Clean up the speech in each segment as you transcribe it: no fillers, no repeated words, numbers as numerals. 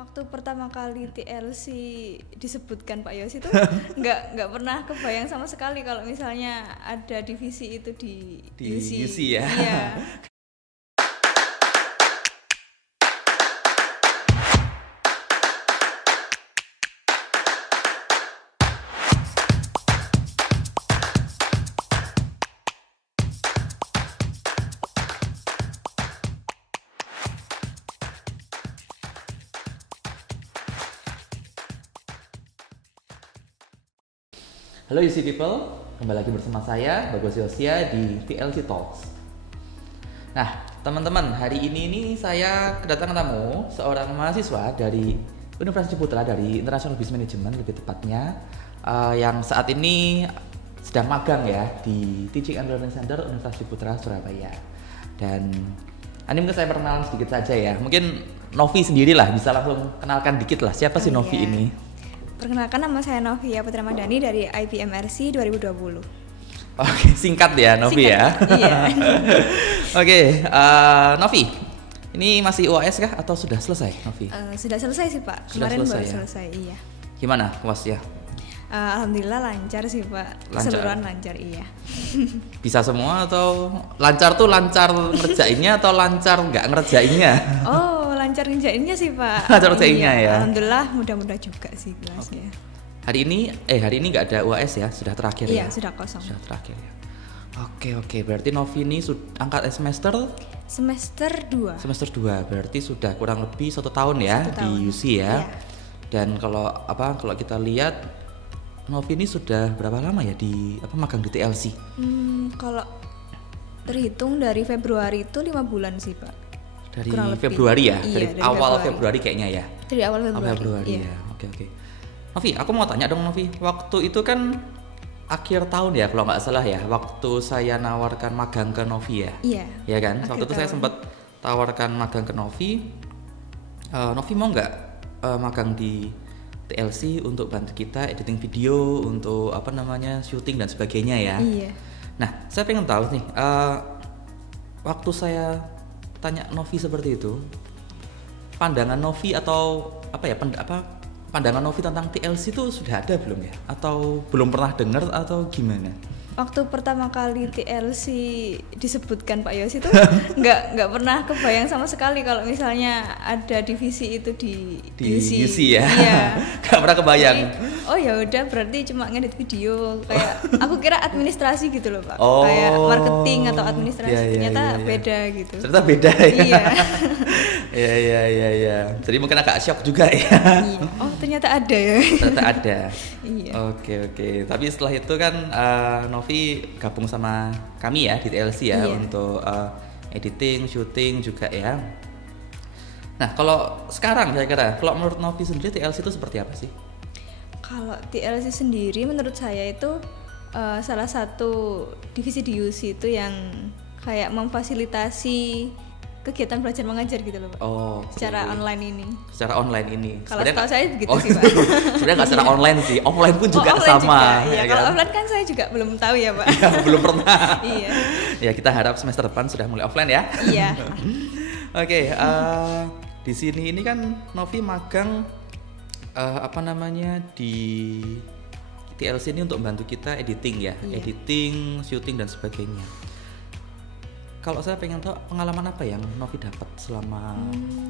Waktu pertama kali TLC disebutkan Pak Yos itu nggak pernah kebayang sama sekali kalau misalnya ada divisi itu di UC ya. Iya. Halo UC People, kembali lagi bersama saya Bagus Yosia di TLC Talks. Nah teman-teman, hari ini saya kedatangan tamu seorang mahasiswa dari Universitas Ciputra, dari International Business Management lebih tepatnya, yang saat ini sedang magang ya di Teaching and Learning Center Universitas Ciputra Surabaya. Dan ini mungkin saya perkenalan sedikit saja ya, mungkin Novi sendirilah bisa langsung kenalkan dikit lah, siapa sih Novi ini? Perkenalkan, nama saya Novia Putra Madani dari IPMRC 2020. Oke, singkat ya Novi ya. Iya. Oke, Novi, ini masih UAS kah atau sudah selesai Novi? Sudah selesai sih Pak. Sudah Kemarin selesai, baru ya? selesai, iya. Gimana UAS ya? Alhamdulillah lancar sih Pak. Lancar. Keseluruhan lancar, iya. Bisa semua atau lancar tuh lancar ngerjainnya atau lancar nggak ngerjainnya? Oh, lancar ngerjainnya sih Pak. Lancar ngerjainnya ya. Alhamdulillah, mudah-mudah juga sih kelasnya. Hari ini nggak ada UAS ya, sudah terakhir ya? Iya, sudah kosong. Sudah terakhir ya. Oke, berarti Novi ini angkat semester? Semester 2. Semester 2, berarti sudah kurang lebih 1 tahun ya 1 tahun. di UC ya. Iya. Dan kalau kita lihat Novi ini sudah berapa lama ya magang di TLC? Kalau terhitung dari Februari itu 5 bulan sih Pak. Dari Kurang lebih. Februari ya? Iya, dari awal Februari kayaknya ya? Dari awal Februari. Februari iya. ya, oke. Novi, aku mau tanya dong Novi, waktu itu kan akhir tahun ya kalau nggak salah ya, waktu saya nawarkan magang ke Novi ya? Iya. Iya kan? Akhir Waktu itu saya tahun. sempat tawarkan magang ke Novi. Novi mau nggak magang di TLC untuk bantu kita editing video, untuk syuting dan sebagainya ya? Iya. Nah, saya pengen tahu nih, waktu saya tanya Novi seperti itu, pandangan Novi atau pandangan Novi tentang TLC itu sudah ada belum ya? Atau belum pernah dengar atau gimana? Waktu pertama kali TLC disebutkan Pak Yos itu nggak pernah kebayang sama sekali kalau misalnya ada divisi itu di UC ya? Iya. Nggak pernah kebayang. Jadi, oh ya udah, berarti cuma ngedit video, kayak aku kira administrasi gitu loh Pak. Oh, kayak marketing atau administrasi. iya, Ternyata iya. beda gitu. Ternyata beda ya? Iya. Iya. Jadi mungkin agak shock juga ya? Iya. Oh ternyata ada ya. Ternyata ada. Iya. Oke. Tapi setelah itu kan Novi gabung sama kami ya di TLC ya, Iya. untuk editing, syuting juga ya. Nah kalau sekarang kira-kira, kalau menurut Novi sendiri TLC itu seperti apa sih? Kalau TLC sendiri menurut saya itu salah satu divisi di UC itu yang kayak memfasilitasi kegiatan belajar mengajar gitu loh Pak. Oh, Secara online ini. Secara online ini. Kalau Sebenarnya setahu saya begitu sih Pak. Sebenarnya nggak secara online sih, offline pun juga offline sama. juga. Iya, Ya kalau kan? offline kan saya juga belum tahu ya Pak. Ya, belum pernah. Iya. Ya kita harap semester depan sudah mulai offline ya. Iya. Oke, di sini ini kan Novi magang di TLC ini untuk membantu kita editing ya, Iya. editing, syuting dan sebagainya. Kalau saya pengen tahu pengalaman apa yang Novi dapat selama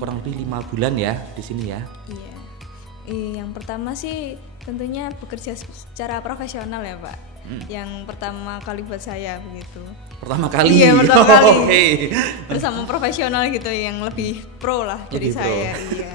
kurang lebih 5 bulan ya di sini ya. Iya. Yang pertama sih tentunya bekerja secara profesional ya Pak. Yang pertama kali buat saya begitu. Pertama kali. Iya, pertama kali. Oke. Bersama profesional gitu yang lebih pro lah dari Lebih pro. saya. Iya.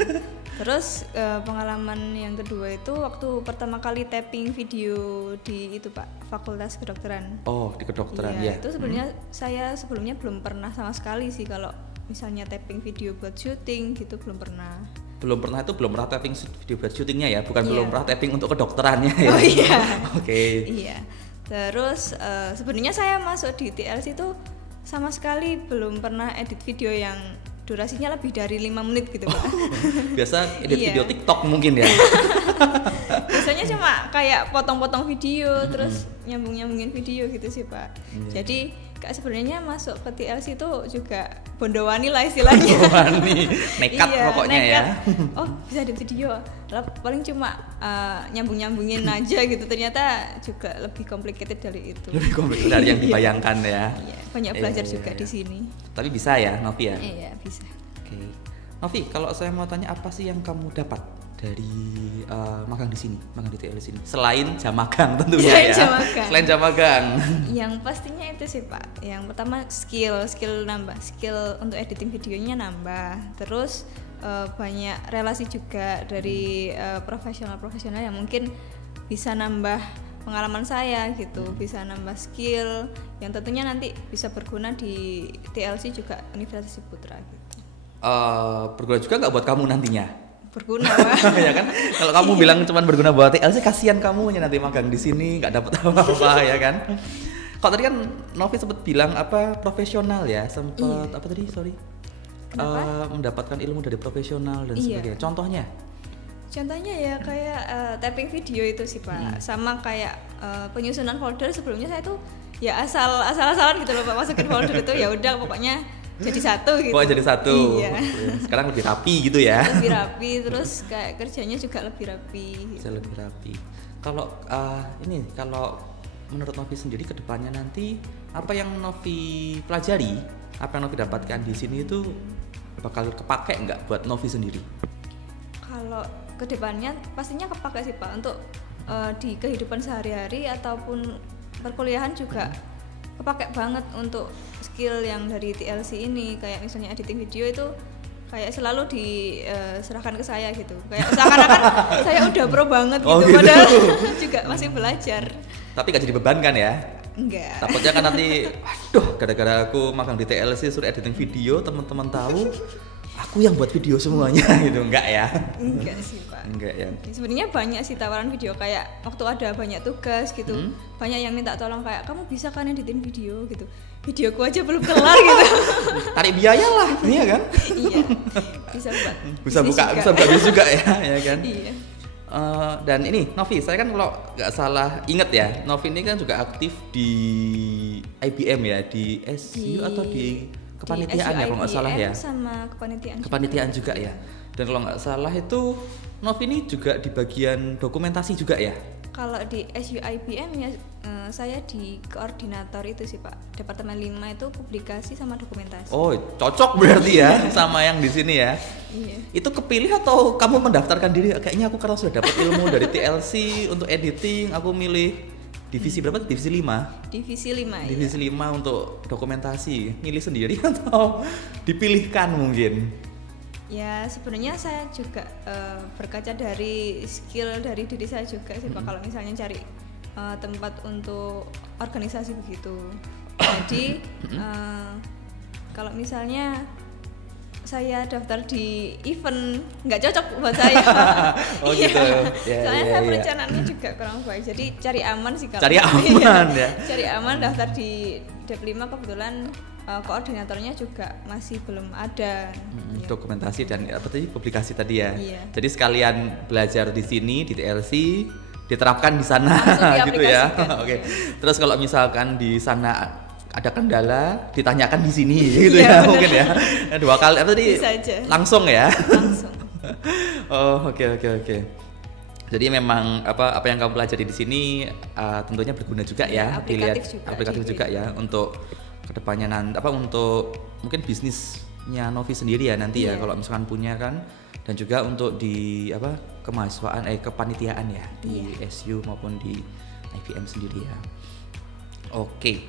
Terus pengalaman yang kedua itu waktu pertama kali tapping video di itu Pak, Fakultas Kedokteran. Oh, di kedokteran Iya, ya. itu sebenarnya saya sebelumnya belum pernah sama sekali sih kalau misalnya tapping video buat syuting gitu, belum pernah. Belum pernah tapping video buat syutingnya ya, bukan Iya. belum pernah tapping untuk kedokterannya ya. Oh iya. Oke. Iya. Terus sebenarnya saya masuk di TLC itu sama sekali belum pernah edit video yang durasinya lebih dari 5 menit gitu Pak. Biasa edit Iya. video TikTok mungkin ya. Biasanya cuma kayak potong-potong video terus nyambung-nyambungin video gitu sih Pak. Iya. Jadi Kak, sebenarnya masuk ke TLC itu juga bondowani lah istilahnya. Bondowani, nekat Iya, pokoknya nekat. ya. Oh, bisa di video. Lah, paling cuma nyambung-nyambungin aja gitu. Ternyata juga lebih complicated dari itu. Lebih kompleks dari yang dibayangkan ya. Iya, banyak belajar juga iya. di sini. Tapi bisa ya, Novi ya? Iya, bisa. Oke. Novi, kalau saya mau tanya apa sih yang kamu dapat dari magang di sini, magang di TLC ini? Selain jam magang tentunya Selain ya. jam magang. Selain jam magang. Yang pastinya itu sih Pak. Yang pertama skill nambah, skill untuk editing videonya nambah. Terus banyak relasi juga dari profesional yang mungkin bisa nambah pengalaman saya gitu, bisa nambah skill yang tentunya nanti bisa berguna di TLC juga Universitas Putra gitu. Berguna juga nggak buat kamu nantinya? Berguna Pak. Ya kan, kalau kamu bilang cuma berguna buat TLC, kasihan kamu nanti magang di sini nggak dapat apa-apa ya kan. Kok tadi kan Novi sempat bilang apa profesional ya, sempat apa tadi sorry mendapatkan ilmu dari profesional dan sebagainya. Contohnya ya kayak tapping video itu sih Pak, sama kayak penyusunan folder. Sebelumnya saya tuh ya asal-asalan gitu loh Pak, masukin folder itu ya udah pokoknya jadi satu gitu. Jadi satu. Iya. Sekarang lebih rapi gitu ya. Lebih rapi, terus kayak kerjanya juga lebih rapi. Bisa lebih rapi. Kalau kalau menurut Novi sendiri ke depannya nanti apa yang Novi pelajari, apa yang Novi dapatkan di sini itu bakal kepake nggak buat Novi sendiri? Kalau ke depannya pastinya kepake sih Pak untuk di kehidupan sehari-hari ataupun perkuliahan juga kepake banget untuk skill yang dari TLC ini. Kayak misalnya editing video itu kayak selalu diserahkan ke saya gitu, kayak seakan-akan saya udah pro banget gitu, gitu. Padahal juga masih belajar. Tapi gak jadi beban kan ya? Enggak. Takutnya kan nanti aduh gara-gara aku magang di TLC suruh editing video, teman-teman tahu aku yang buat video semuanya gitu. Enggak ya? Enggak sih Pak. Enggak ya. Sebenarnya banyak sih tawaran video, kayak waktu ada banyak tugas gitu, banyak yang minta tolong kayak kamu bisa kan editing video gitu. Videoku aja belum kelar gitu. Tarik biaya lah, iya kan? Iya. Bisa buat. Bisa buka bisnis juga ya kan? Iya. Dan ini Novi, saya kan kalau nggak salah inget ya, Novi ini kan juga aktif di IBM ya, di SU atau di kepanitiaan ya kalau nggak salah ya. Sama kepanitiaan juga ya. Dan kalau nggak salah itu Novi ini juga di bagian dokumentasi juga ya. Kalau di SUIBM ya saya di koordinator itu sih Pak, Departemen 5 itu publikasi sama dokumentasi. Oh cocok berarti ya sama yang di sini ya. Iya. Itu kepilih atau kamu mendaftarkan diri? Kayaknya aku karena sudah dapat ilmu dari TLC untuk editing, aku milih divisi berapa? Divisi 5? Divisi 5 Divisi 5 untuk dokumentasi. Milih sendiri atau dipilihkan mungkin? Ya sebenarnya saya juga berkaca dari skill dari diri saya juga sih Pak, kalau misalnya cari tempat untuk organisasi begitu. Jadi kalau misalnya saya daftar di event nggak cocok buat saya. Oh gitu. Soalnya saya perencanaannya juga kurang baik. Jadi cari aman sih kalau. Cari aman ya. Cari aman, daftar di Dep 5 kebetulan koordinatornya juga masih belum ada. Dokumentasi dan apa tadi publikasi tadi ya. Iya. Jadi sekalian belajar di sini di TLC, diterapkan di sana gitu ya. Oke. Terus kalau misalkan di sana ada kendala, ditanyakan di sini gitu ya mungkin ya. Dua kali apa tadi? Bisa aja. Langsung ya. Langsung. Oh, oke. Jadi memang apa yang kamu pelajari di sini tentunya berguna juga ya, aplikatif juga ya untuk kedepannya nanti untuk mungkin bisnisnya Novi sendiri ya nanti ya kalau misalkan punya kan, dan juga untuk di kemahasiswaan kepanitiaan ya di SU maupun di IBM sendiri ya. Oke.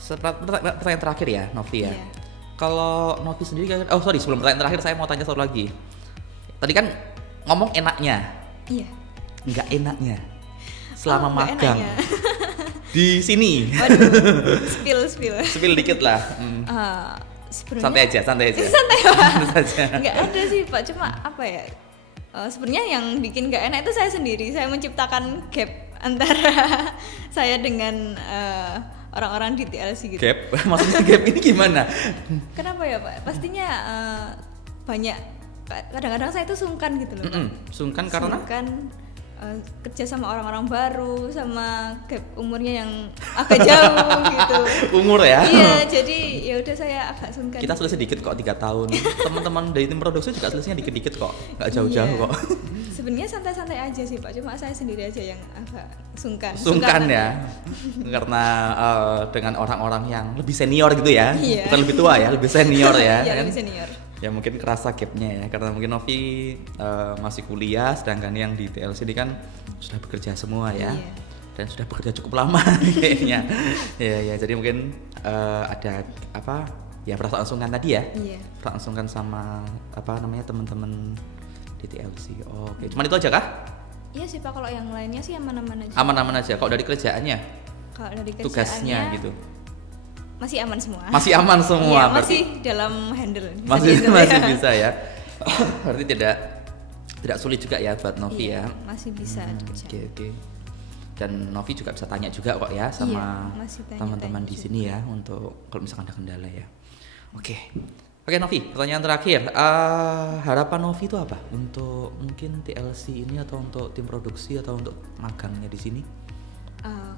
Pertanyaan terakhir ya Novi ya. Kalau Novi sendiri kan, sebelum pertanyaan terakhir saya mau tanya satu lagi. Tadi kan ngomong enaknya. Iya. Enggak enaknya selama magang di sini. Waduh, spill dikit lah. Santai aja. Santai Pak. Enggak ada sih Pak, cuma apa ya? Sebenarnya yang bikin enggak enak itu saya sendiri. Saya menciptakan gap antara saya dengan orang-orang di TLC gitu. Gap? Maksudnya gap ini gimana? Kenapa ya Pak? Pastinya banyak, kadang-kadang saya itu sungkan gitu loh Pak. Sungkan karena? Sungkan kerja sama orang-orang baru, sama gap umurnya yang agak jauh gitu. Umur ya? Iya, jadi ya udah saya agak sungkan. Kita selesai dikit kok 3 tahun. Teman-teman dari tim produksi juga selesainya dikit-dikit kok, nggak jauh-jauh kok. Sebenarnya santai-santai aja sih Pak, cuma saya sendiri aja yang agak sungkan. Sungkan ya, karena dengan orang-orang yang lebih senior gitu ya, bukan lebih tua ya, lebih senior ya. Iya, kan? lebih senior. Ya mungkin kerasa gapnya ya, karena mungkin Novi masih kuliah, sedangkan yang di TLC ini kan sudah bekerja semua ya, dan sudah bekerja cukup lama kayaknya. Ya, jadi mungkin ada apa ya perasaan sungkan tadi ya, perasaan sungkan sama apa namanya teman-teman di TLC. Oke, cuman itu aja kah? Iya sih Pak, kalau yang lainnya sih aman-aman aja. Aman-aman aja. Kalau dari kerjaannya? Kalau dari kerjaannya tugasnya gitu. Masih aman semua. Masih aman semua. Iya, masih dalam handle. Masih bisa ya. Berarti tidak sulit juga ya buat Novi ya. Masih bisa dikerjakan. Oke. Dan Novi juga bisa tanya juga kok ya sama teman-teman di sini ya untuk kalau misalkan ada kendala ya. Oke Novi, pertanyaan terakhir. Harapan Novi itu apa untuk mungkin TLC ini atau untuk tim produksi atau untuk magangnya di sini?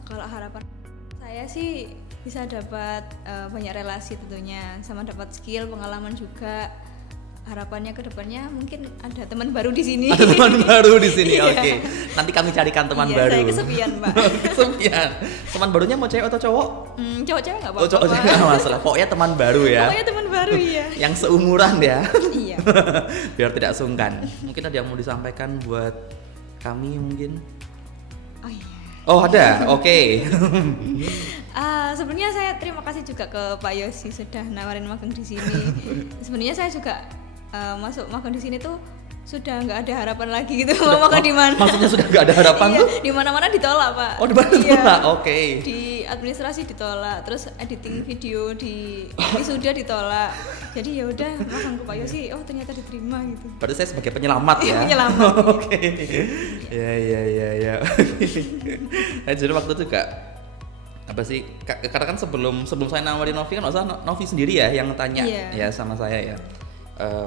Kalau harapan saya sih bisa dapat banyak relasi tentunya, sama dapat skill, pengalaman juga. Harapannya ke depannya mungkin ada teman baru di sini. Ada teman baru di sini. Oke. Nanti kami carikan teman baru. Saya kesepian, Pak. Kesepian. Teman barunya mau cewek atau cowok? Cowok-cewek enggak apa-apa. Oh, cowok-cewek enggak masalah. Pokoknya teman baru ya. Pokoknya teman baru ya. Yang seumuran ya. Iya. Biar tidak sungkan. Mungkin ada yang mau disampaikan buat kami mungkin? Oh iya. Oh ada, oke. Sebenarnya saya terima kasih juga ke Pak Yosi sudah nawarin magang di sini. Sebenarnya saya juga masuk magang di sini tuh sudah nggak ada harapan lagi gitu. Mau magang di mana? Maksudnya sudah nggak ada harapan tuh? Di mana-mana ditolak Pak. Oh di mana ditolak? Oke. Di administrasi ditolak, terus editing video di sudah ditolak. Jadi ya udah magang ke Pak Yosi. Oh ternyata diterima gitu. Berarti saya sebagai penyelamat ya? Penyelamat. Oke. Ya. Nah, jadi waktu itu juga apa sih? Karena kan sebelum saya nawarin Novi kan Novi sendiri ya yang tanya ya sama saya ya.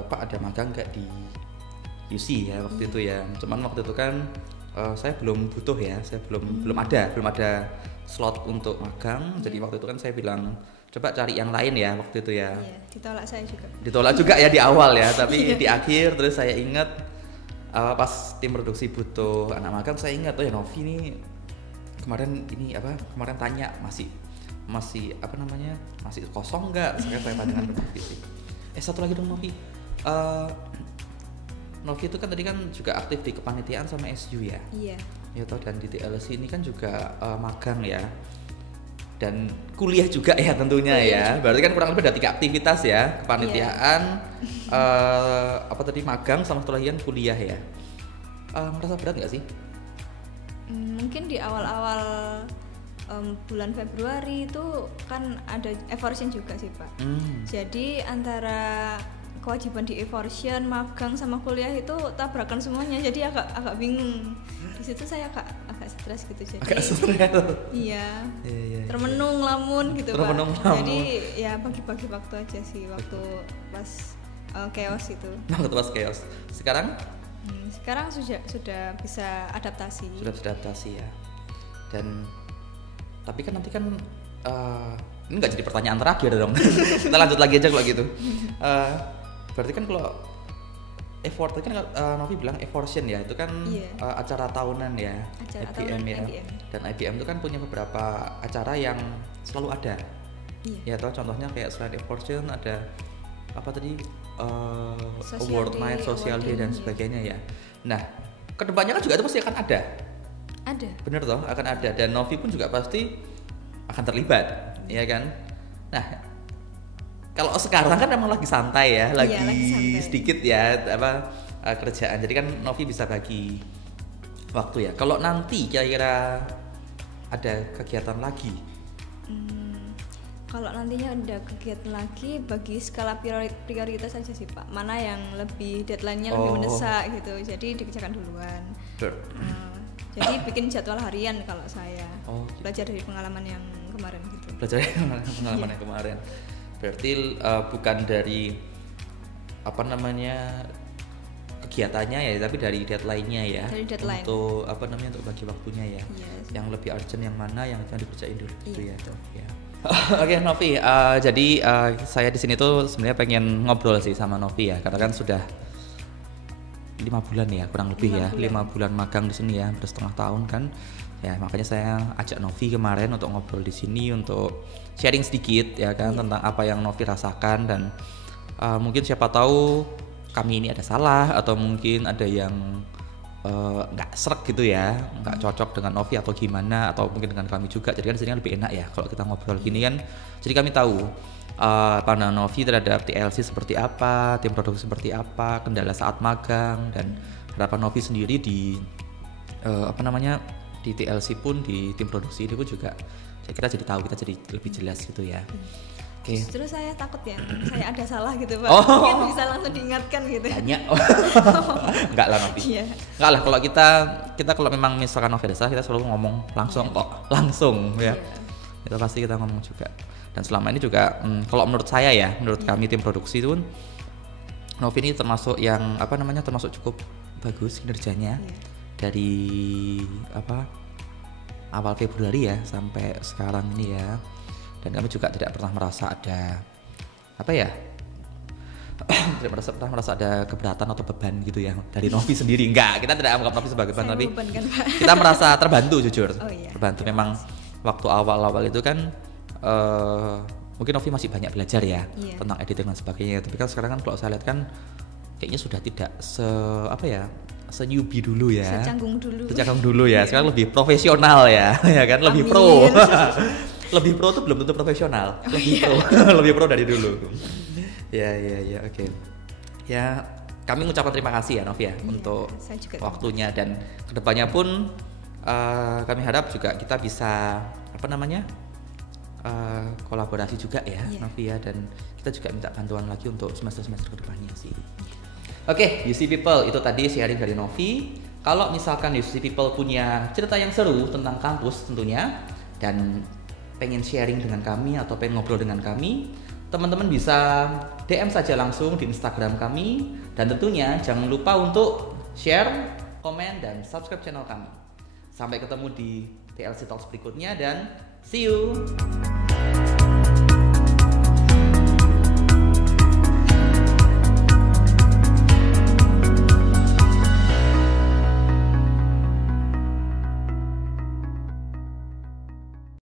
Pak ada magang nggak di UC ya waktu itu ya. Cuman waktu itu kan saya belum butuh ya, saya belum ada slot untuk magang. Jadi waktu itu kan saya bilang coba cari yang lain ya waktu itu ya. Iya, ditolak saya juga. Ditolak juga ya di awal ya, tapi di akhir terus saya ingat pas tim produksi butuh anak magang, saya ingat ya Novi ini kemarin tanya masih apa namanya masih kosong nggak? Saya tanya dengan produksi. Satu lagi dong Novi. Novi itu kan tadi kan juga aktif di kepanitiaan sama SU ya. Iya. Ya toh, dan di TLC ini kan juga magang ya. Dan kuliah juga ya tentunya ya. Berarti kan kurang lebih ada 3 aktivitas ya, kepanitiaan, magang sama satu lagi kan kuliah ya. Merasa berat nggak sih? Mungkin di awal-awal bulan Februari itu kan ada evolution juga sih Pak. Jadi antara kewajiban di evolution, magang sama kuliah itu tabrakan semuanya. Jadi agak bingung. Di situ saya agak stres gitu. Jadi agak stres. Iya. Termenung lamun gitu Pak. Jadi ya bagi-bagi waktu aja sih waktu pas chaos itu. Waktu pas chaos. Sekarang sudah bisa adaptasi. Sudah adaptasi ya. Dan tapi kan nanti kan ini nggak jadi pertanyaan terakhir dong. Kita lanjut lagi aja kalau gitu. Berarti kan kalau effort kan Novi bilang evolution ya, itu kan acara tahunan ya, IBM ya. IBM. Dan IBM itu kan punya beberapa acara yang selalu ada. Ya toh contohnya kayak selain evolution ada apa tadi award night, social day dan sebagainya ya. Nah kedepannya kan juga itu pasti akan ada. Ada. Bener toh akan ada, dan Novi pun juga pasti akan terlibat, ya kan? Nah, kalau sekarang kan memang lagi santai ya, lagi santai. Sedikit ya kerjaan. Jadi kan Novi bisa bagi waktu ya. Kalau nanti kira-kira ada kegiatan lagi? Kalau nantinya ada kegiatan lagi, bagi skala prioritas aja sih Pak. Mana yang lebih deadline-nya lebih mendesak gitu. Jadi dikerjakan duluan. Jadi bikin jadwal harian kalau saya belajar dari pengalaman yang kemarin gitu. Belajar dari pengalaman yang kemarin. Berarti bukan dari kegiatannya ya, tapi dari deadline-nya ya. Dari deadline. Untuk apa namanya, untuk bagi waktunya ya. Yes. Yang lebih urgent yang mana yang dikerjain dulu gitu Iya, ya. betul. Ya. Oke Novi, jadi saya di sini tuh sebenarnya pengen ngobrol sih sama Novi ya, karena kan sudah 5 bulan ya kurang lebih 5 bulan magang di sini ya, hampir setengah tahun kan. Ya makanya saya ajak Novi kemarin untuk ngobrol di sini untuk sharing sedikit ya kan tentang apa yang Novi rasakan, dan mungkin siapa tahu kami ini ada salah atau mungkin ada yang nggak srek gitu ya, nggak cocok dengan Novi atau gimana, atau mungkin dengan kami juga. Jadi kan sini lebih enak ya kalau kita ngobrol gini kan. Jadi kami tahu pandangan Novi terhadap TLC seperti apa, tim produksi seperti apa, kendala saat magang, dan harapan Novi sendiri di di TLC pun, di tim produksi ini pun juga saya kira jadi tahu, kita jadi lebih jelas gitu ya. Oke. Justru saya takut ya, saya ada salah gitu Pak. Oh. Mungkin bisa langsung diingatkan gitu. Banyak. Enggak lah Novi. Iya. Enggak lah, kalau kita kalau memang misalkan Novi ada salah, kita selalu ngomong langsung kok, langsung ya. Itu pasti kita ngomong juga. Dan selama ini juga kalau menurut saya ya, menurut kami tim produksi itu Novi ini termasuk yang termasuk cukup bagus kinerjanya. Dari awal Februari ya sampai sekarang ini ya. Dan kami juga tidak pernah merasa ada tidak pernah merasa ada keberatan atau beban gitu ya dari Novi sendiri. Enggak, kita tidak anggap Novi sebagai beban, tapi kita merasa terbantu jujur. Terbantu memang waktu awal-awal itu kan mungkin Novi masih banyak belajar ya tentang editing dan sebagainya. Tapi kan sekarang kan kalau saya lihat kan kayaknya sudah tidak se-newbie dulu ya. Secanggung dulu ya. Sekarang lebih profesional ya, ya kan, lebih pro. Lebih pro tuh belum tentu profesional. Lebih pro dari dulu. Ya, oke. Ya, kami mengucapkan terima kasih ya Novi ya untuk waktunya, dan kedepannya pun kami harap juga kita bisa kolaborasi juga ya Novi ya, dan kita juga minta bantuan lagi untuk semester-semester kedepannya sih. Oke, UC People, itu tadi sharing dari Novi. Kalau misalkan UC People punya cerita yang seru tentang kampus tentunya, dan pengen sharing dengan kami atau pengen ngobrol dengan kami, teman-teman bisa DM saja langsung di Instagram kami, dan tentunya jangan lupa untuk share, komen, dan subscribe channel kami. Sampai ketemu di TLC Talks berikutnya, dan see you.